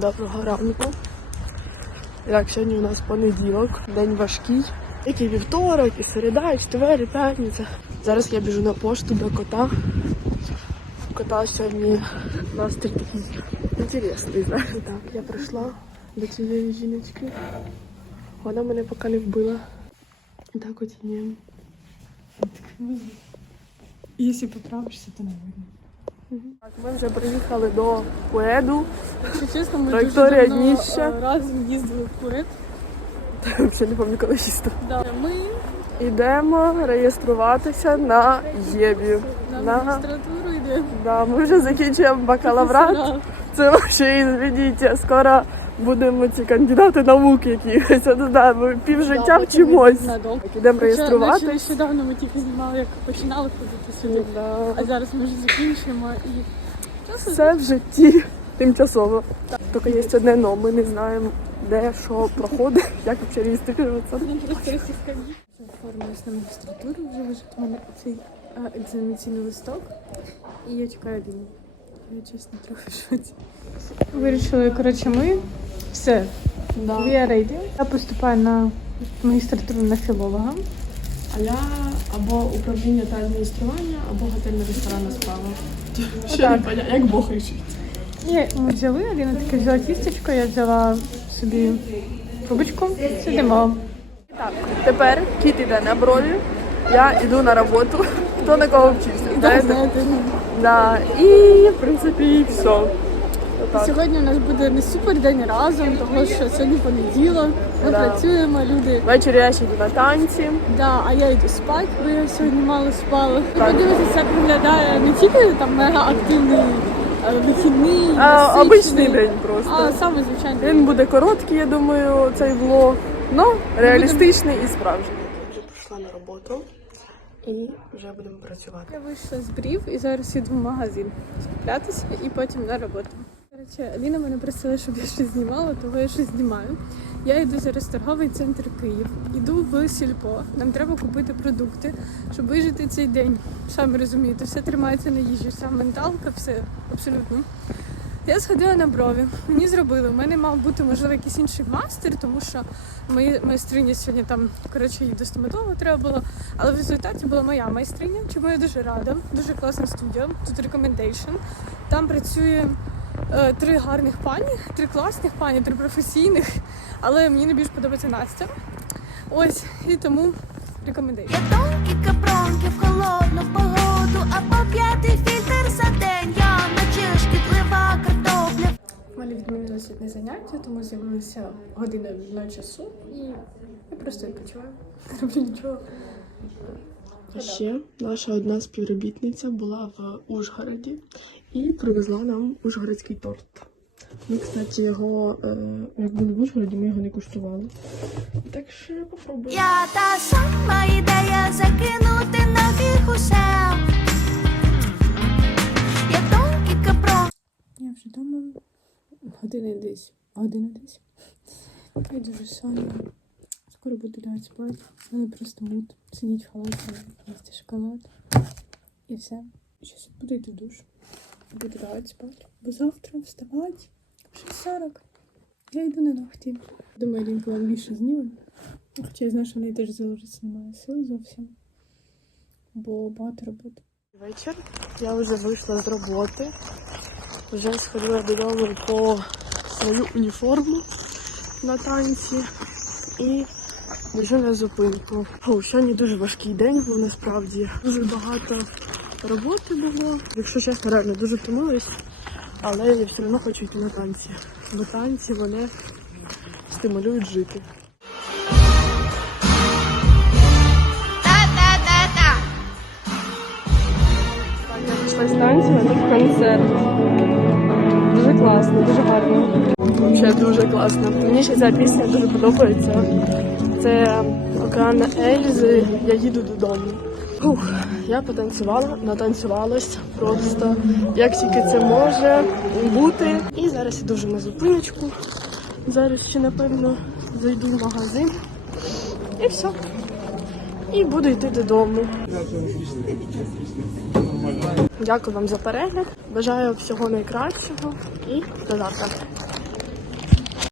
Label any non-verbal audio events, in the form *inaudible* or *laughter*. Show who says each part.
Speaker 1: Доброго ранку. Як сьогодні у нас понеділок, день важкий. Як і вівторок, і середа, і четвер, і п'ятниця. Зараз я біжу на пошту до кота. Кота сьогодні настрій такий інтересний. Так, я прийшла до цієї жіночки. Вона мене поки не вбила. Так от і ні.
Speaker 2: Если поправишься, то не видно.
Speaker 1: Так, ми вже приїхали до Пуеду.
Speaker 2: Якщо чесно, ми
Speaker 1: Траєкторія
Speaker 2: дуже давно
Speaker 1: дніща.
Speaker 2: е, разом їздили в Кует.
Speaker 1: Взагалі не пам'ятаю, коли їсти.
Speaker 2: Да. Ми
Speaker 1: Йдемо реєструватися на ЄБІ.
Speaker 2: на
Speaker 1: На-
Speaker 2: магістратуру йдемо.
Speaker 1: Да, ми вже закінчуємо бакалаврат. Це *laughs* взагалі, извините, скоро будемо ці кандидати наук якісь. Я не знаю, пів життя вчимось. Ідемо реєструватись.
Speaker 2: нещодавно ми тільки знімали, як починали ходити сюди.
Speaker 1: Да.
Speaker 2: А зараз ми вже закінчуємо і часу
Speaker 1: Все в житті тимчасово. Тільки є одне но, ми не знаємо, де що проходить, *laughs* як взагалі реєструватися.
Speaker 2: Нам просто російська Оформилась на магістратуру, вже лежить у мене цей екзаменаційний листок. І я чекаю Ліну. Я чесно трохи в шоці. Вирішили, коротше, ми все.
Speaker 1: Да.
Speaker 2: We are ready. Я поступаю на магістратуру на філолога.
Speaker 1: А я або управління та адміністрування, або готельно-ресторанна справа. Ще не поняла, як Бог рішить.
Speaker 2: І ми взяли, Аліна таке взяла тістечко, я взяла собі трубочку. Сидимо.
Speaker 1: Так, тепер кіт іде на брові, я йду на роботу. Хто на кого вчився? Знаєте,
Speaker 2: ну,
Speaker 1: Да. І в принципі все. Отак.
Speaker 2: Сьогодні у нас буде не супер день разом, тому що сьогодні понеділок, ми
Speaker 1: Да.
Speaker 2: працюємо, люди.
Speaker 1: Ввечері я ще йду на танці.
Speaker 2: Да, а я йду спати, бо я сьогодні мало спала.
Speaker 1: Так.
Speaker 2: Подивитися, як виглядає не тільки там мега активний вихідний,
Speaker 1: А, обичний день просто.
Speaker 2: а саме звичайний.
Speaker 1: Він буде короткий, я думаю, цей влог. Ну, реалістичний і справжній. Вже прийшла на роботу і вже будемо працювати.
Speaker 2: Я вийшла з брів і зараз йду в магазин скуплятися і потім на роботу. Коротше, Аліна мене просила, щоб я щось знімала, того я щось знімаю. Я йду в торговий центр Київ, йду в сільпо. Нам треба купити продукти, щоб вижити цей день. Самі розумієте, все тримається на їжі, вся менталка, все абсолютно. Я сходила на брові, мені зробили. У мене мав бути можливо якийсь інший мастер, тому що мої майстрині сьогодні там коротше їй до стоматолога треба було. Але в результаті була моя майстриня, чому я дуже рада. Дуже класна студія. Тут recommendation. Там працює три гарних пані, три класних пані, три професійних. Але мені найбільш подобається Настя. Ось і тому recommendation.
Speaker 3: Тонкі капронки в холодну погоду, або п'ятий фільтр за день. Я вночі шкідлива картопля.
Speaker 2: У мене відмінили сьогодні заняття, тому з'явилася година вільного часу і я просто відпочиваю. Не *laughs* роблю нічого.
Speaker 1: Ще наша одна співробітниця була в Ужгороді і привезла нам ужгородський торт. Ми, кстати, його, е, як були в Ужгороді, ми його не куштували. Так що попробуємо.
Speaker 3: Я та сама ідея закинути нафіг усе. Я тонкі капрон.
Speaker 2: Я вже вдома години десь. Година десь. Я дуже сонна. Скоро буду лягати спати. У просто мут. Сидіть в халаті, їсти шоколад. І все. Щас буду йти в душ. Буду лягати спати. Бо завтра вставати в 6.40. Я йду на ногті. Думаю, Лінка вам більше зніме. Хоча я знаю, що в неї теж зараз немає сил зовсім. Бо багато роботи.
Speaker 1: Вечір. Я вже вийшла з роботи. Вже сходила додому по свою уніформу на танці і біжу на зупинку. О, сьогодні дуже важкий день був насправді. Дуже багато роботи було. Якщо чесно, реально дуже втомилась, але я все одно хочу йти на танці. Бо танці вони стимулюють жити. Я пішла з танцями, тут концерт. Дуже класно, дуже гарно. Взагалі дуже класно. Мені ще ця пісня дуже подобається. Це Океан Ельзи, я їду додому. Ух, я потанцювала, натанцювалась просто як тільки це може бути. І зараз іду вже на зупиночку. Зараз ще напевно зайду в магазин. І все. І буду йти додому. Дякую вам за перегляд. Бажаю всього найкращого і до завтра.